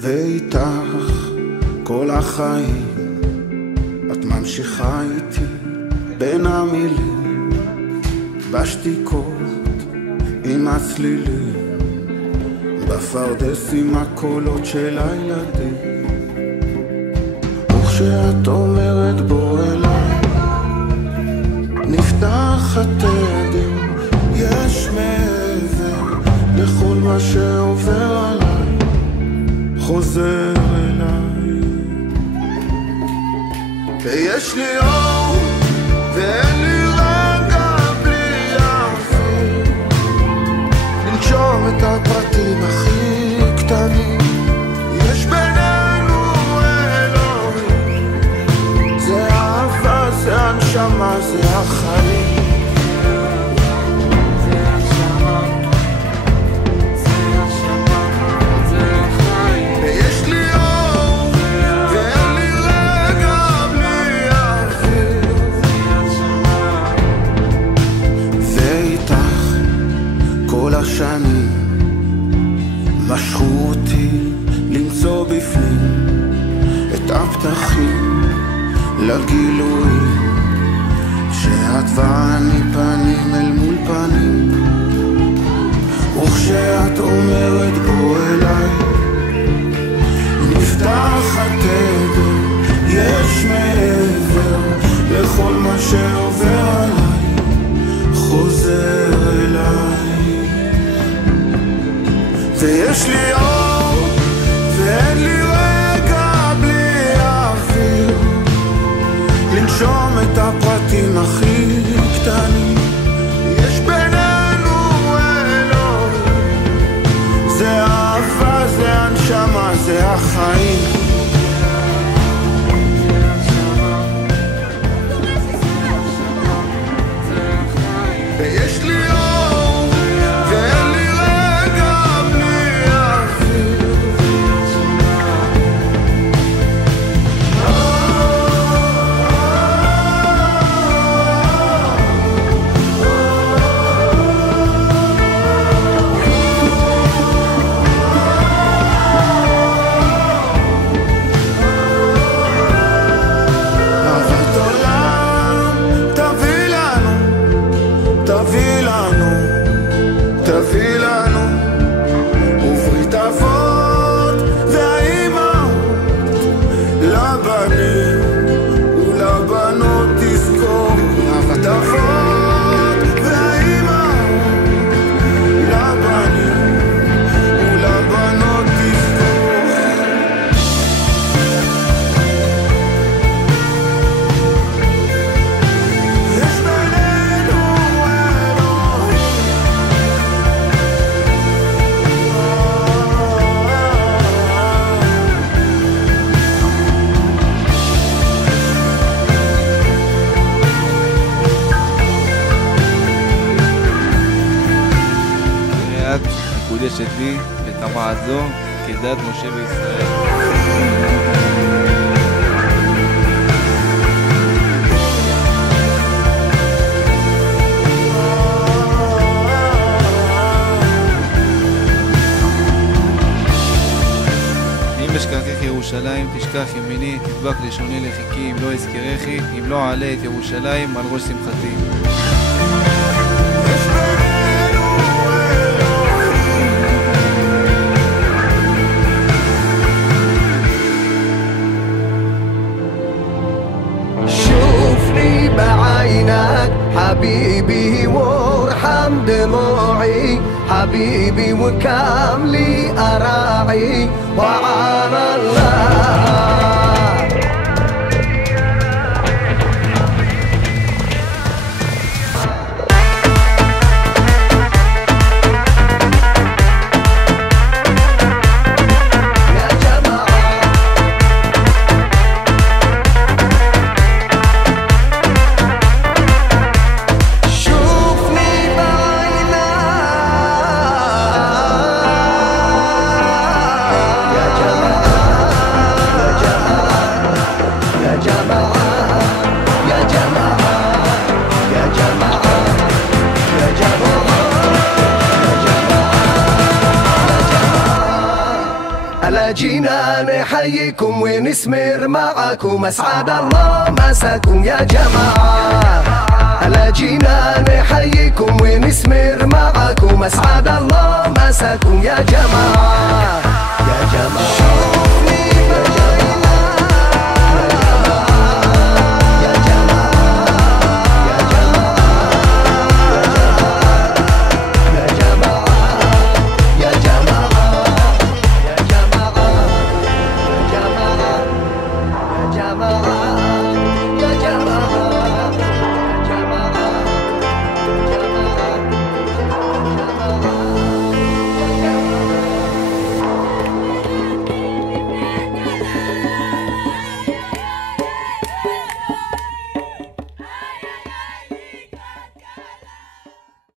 ואיתך כל החיים את ממשיכה איתי בין המילים, בשתיקות עם הצלילים, בפרדסים הקולות של הילדים. וכשאת אומרת בוא אליי, נפתח התדר, יש מעבר לכל מה שעובר עליי, חוזר אליי. ויש לי אור ואין לי רגע בלי אוויר, לנשום את הפרטים הכי קטנים, יש בינינו אלוהים, זה אהבה, זה הנשמה, זה החיים. השנים משכו אותי למצוא בפנים את הפתחים לגילויים, שאת ואני פנים אל מול פנים. וכשאת אומרת בוא אליי, נפתח התדר, יש מעבר לכל מה שעובר עליי, חוזר אליי. ויש לי אור ואין לי רגע בלי אוויר, לנשום את הפרטים הכי קטנים, יש בינינו אלוהים, זה אהבה, זה הנשמה, זה החיים. ויש לי אור ואין לי שלי ותמה זו כדת משה וישראל. אם אשכחך ירושלים תשכח ימיני, תדבק לשוני לחיקי, אם לא אזכרכי, אם לא אעלה את ירושלים על ראש שמחתי. بعينك حبيبي وارحم دموعي حبيبي وكاملي أراعي وعلى الله هلا جينا نحييكم ونسمر معاكم، أسعد الله مساكم يا جماعة. هلا جينا نحييكم ونسمر معاكم، أسعد الله مساكم يا جماعة.